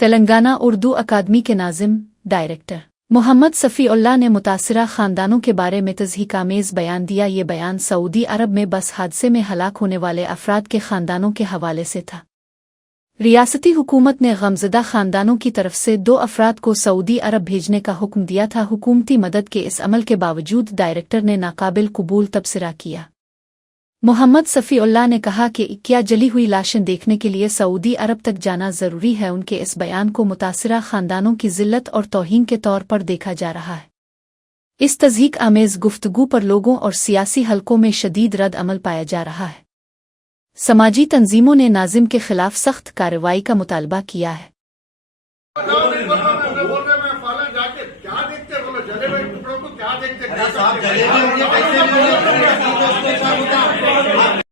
تلنگانہ اردو اکادمی کے ناظم ڈائریکٹر محمد صفی اللہ نے متاثرہ خاندانوں کے بارے میں تضحیکامیز بیان دیا۔ یہ بیان سعودی عرب میں بس حادثے میں ہلاک ہونے والے افراد کے خاندانوں کے حوالے سے تھا۔ ریاستی حکومت نے غمزدہ خاندانوں کی طرف سے 2 افراد کو سعودی عرب بھیجنے کا حکم دیا تھا۔ حکومتی مدد کے اس عمل کے باوجود ڈائریکٹر نے ناقابل قبول تبصرہ کیا۔ محمد صفی اللہ نے کہا کہ کیا جلی ہوئی لاشیں دیکھنے کے لیے سعودی عرب تک جانا ضروری ہے؟ ان کے اس بیان کو متاثرہ خاندانوں کی ذلت اور توہین کے طور پر دیکھا جا رہا ہے۔ اس تضحیک آمیز گفتگو پر لوگوں اور سیاسی حلقوں میں شدید رد عمل پایا جا رہا ہے۔ سماجی تنظیموں نے ناظم کے خلاف سخت کارروائی کا مطالبہ کیا ہے۔ جلے ہوئے